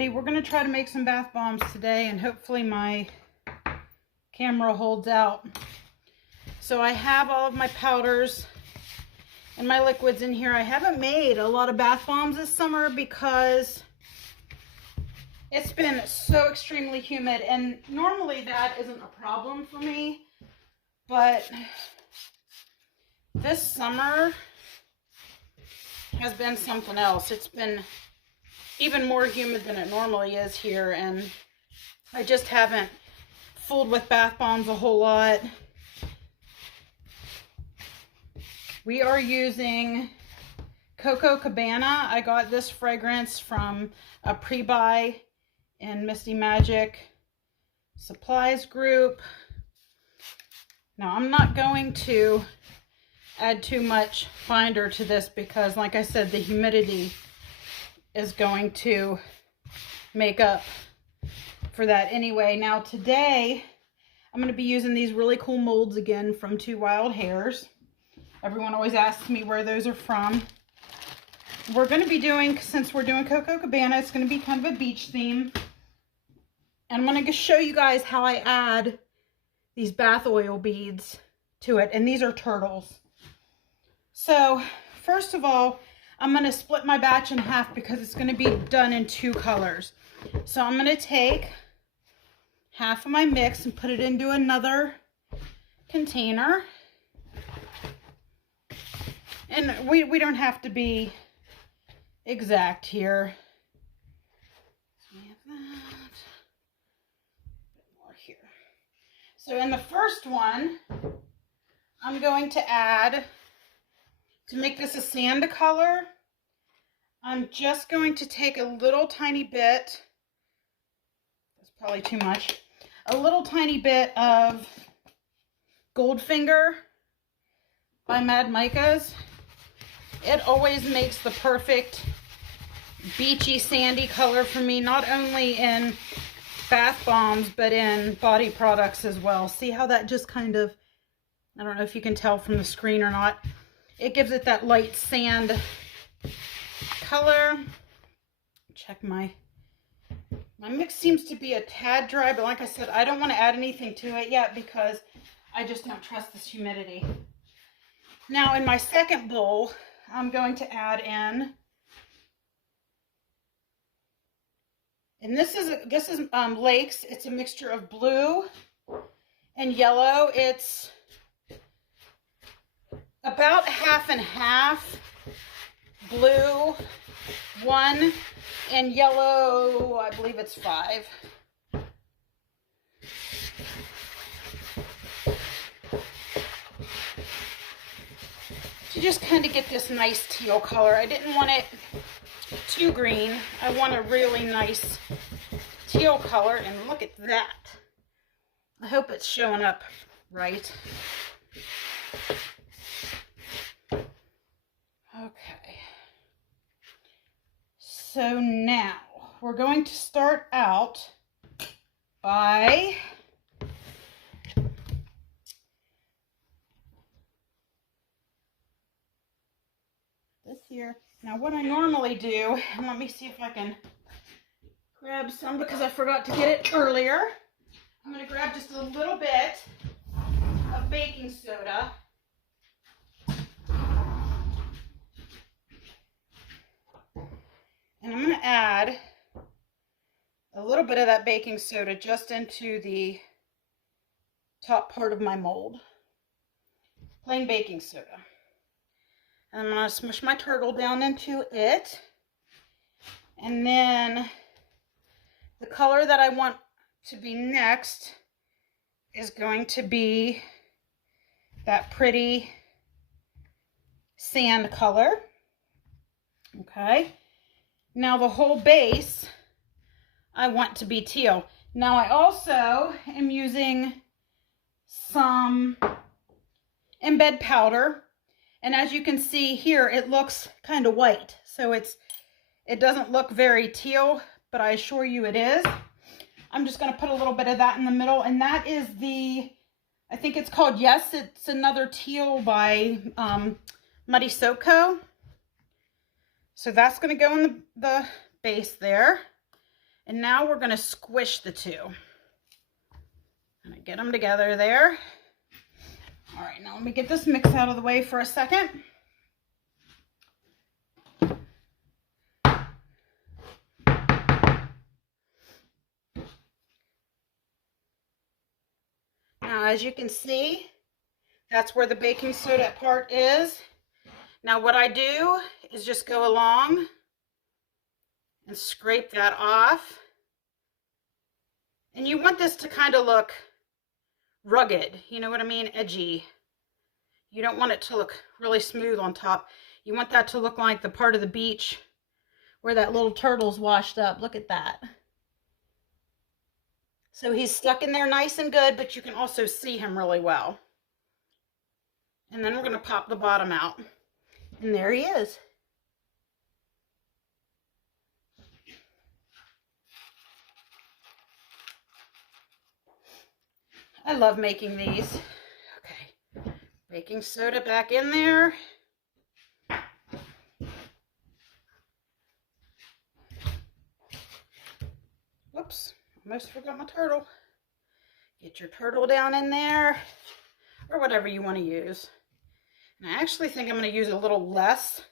everybody. We're going to try to make some bath bombs today, and hopefully my camera holds out. So I have all of my powders and my liquids in here. I haven't made a lot of bath bombs this summer because it's been so extremely humid, and normally that isn't a problem for me, but this summer has been something else. It's been even more humid than it normally is here, and I just haven't fooled with bath bombs a whole lot. We are using Coco Cabana. I got this fragrance from a pre-buy in Misty Magic Supplies group. Now, I'm not going to add too much binder to this because, like I said, the humidity is going to make up for that anyway. Now, today, I'm going to be using these really cool molds again from Two Wild Hairs. Everyone always asks me where those are from. We're going to be doing, since we're doing Coco Cabana, it's going to be kind of a beach theme. And I'm going to show you guys how I add these bath oil beads to it. And these are turtles. So, first of all, I'm going to split my batch in half because it's going to be done in 2 colors. So I'm going to take half of my mix and put it into another container. And we don't have to be exact here. So we have that. A bit more here. So in the first one, I'm going to add, to make this a sand color, I'm just going to take a little tiny bit, that's probably too much, a little tiny bit of Goldfinger by Mad Micas. It always makes the perfect beachy sandy color for me, not only in bath bombs, but in body products as well. See how that just kind of, I don't know if you can tell from the screen or not, it gives it that light sand color. Check my mix seems to be a tad dry, but like I said, I don't want to add anything to it yet because I just don't trust this humidity. Now in my second bowl, I'm going to add in, and this is Lakes. It's a mixture of blue and yellow. It's about half and half blue, 1, and yellow, I believe it's 5. To just kind of get this nice teal color. I didn't want it too green. I want a really nice teal color, and look at that. I hope it's showing up right. Okay. So now we're going to start out by this here. Now what I normally do, and let me see if I can grab some because I forgot to get it earlier. I'm going to grab just a little bit of baking soda. And I'm going to add a little bit of that baking soda just into the top part of my mold. Plain baking soda. And I'm going to smush my turtle down into it. And then the color that I want to be next is going to be that pretty sand color. Okay. Now the whole base I want to be teal. Now I also am using some embed powder, and as you can see here, it looks kind of white. So it doesn't look very teal, but I assure you it is. I'm just going to put a little bit of that in the middle, and that is the, I think it's called, yes, it's another teal by Muddy Soap Co. So that's going to go in the base there. And now we're going to squish the two. And get them together there. All right, now let me get this mix out of the way for a second. Now, as you can see, that's where the baking soda part is. Now, what I do is just go along and scrape that off. And you want this to kind of look rugged, you know what I mean? Edgy. You don't want it to look really smooth on top. You want that to look like the part of the beach where that little turtle's washed up. Look at that. So he's stuck in there nice and good, but you can also see him really well. And then we're going to pop the bottom out. And there he is. I love making these. Okay, baking soda back in there. Whoops, almost forgot my turtle. Get your turtle down in there, or whatever you want to use. And I actually think I'm going to use a little less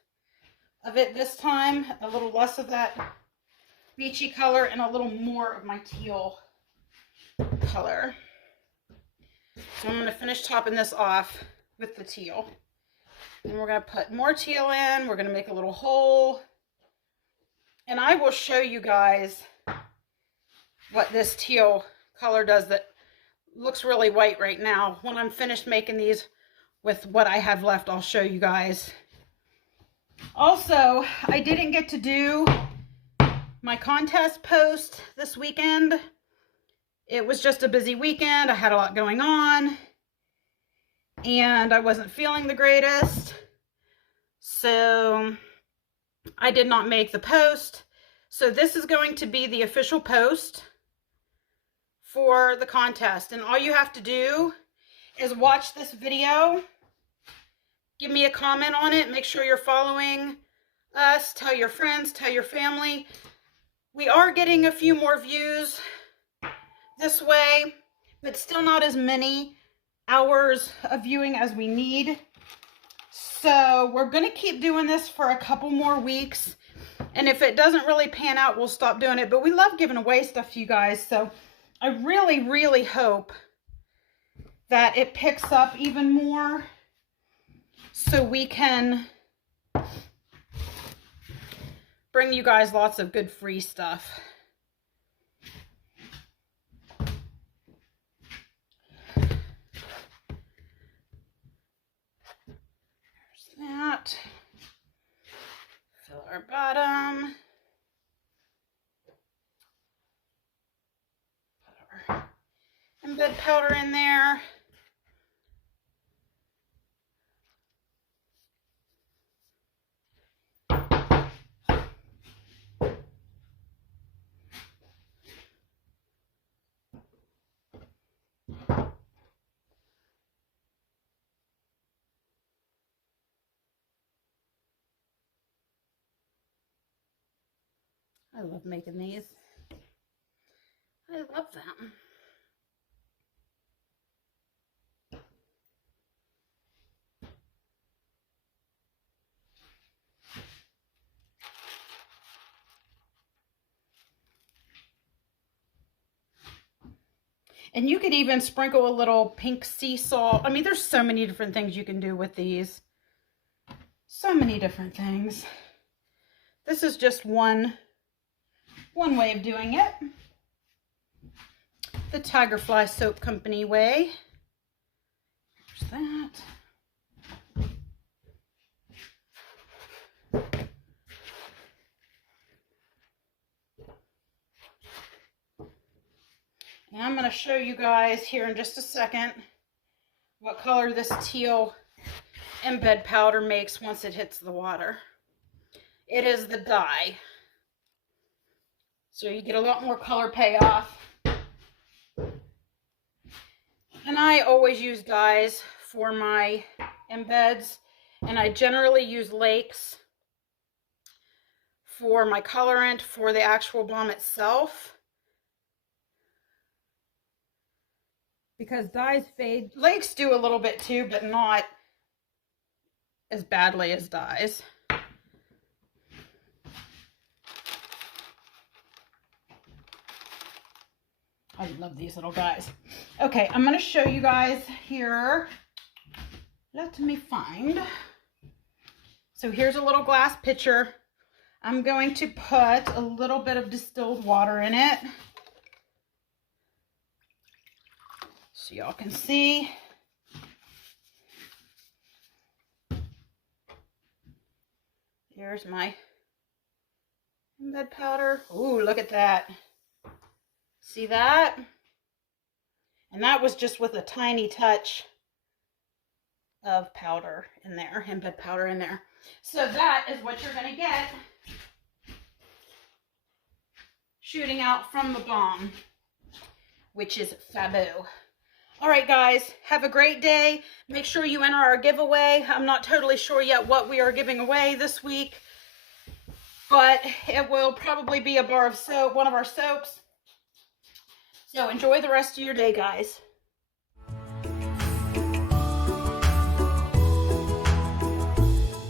of it this time, a little less of that beachy color and a little more of my teal color. So I'm going to finish topping this off with the teal. And we're going to put more teal in. We're going to make a little hole. And I will show you guys what this teal color does that looks really white right now. When I'm finished making these with what I have left, I'll show you guys. Also, I didn't get to do my contest post this weekend. It was just a busy weekend. I had a lot going on and I wasn't feeling the greatest. So I did not make the post. So this is going to be the official post for the contest. And all you have to do is watch this video, give me a comment on it, make sure you're following us, tell your friends, tell your family. We are getting a few more views this way, but still not as many hours of viewing as we need. So we're going to keep doing this for a couple more weeks. And if it doesn't really pan out, we'll stop doing it. But we love giving away stuff to you guys. So I really, really hope that it picks up even more so we can bring you guys lots of good free stuff. That. Fill our bottom. Put our embed powder in there. I love making these. I love them. And you could even sprinkle a little pink sea salt. I mean, there's so many different things you can do with these. So many different things. This is just one way of doing it. The TigerFly Soap Company way. There's that. And I'm going to show you guys here in just a second what color this teal embed powder makes once it hits the water. It is the dye. So you get a lot more color payoff. And I always use dyes for my embeds. And I generally use Lakes for my colorant for the actual balm itself. Because dyes fade. Lakes do a little bit too, but not as badly as dyes. I love these little guys. Okay, I'm going to show you guys here. Let me find. So here's a little glass pitcher. I'm going to put a little bit of distilled water in it, so y'all can see. Here's my embed powder. Ooh, look at that. See that? And that was just with a tiny touch of powder in there, embed powder in there. So that is what you're going to get shooting out from the balm, which is faboo. All right, guys, have a great day. Make sure you enter our giveaway. I'm not totally sure yet what we are giving away this week, but it will probably be a bar of soap, one of our soaps. So enjoy the rest of your day, guys.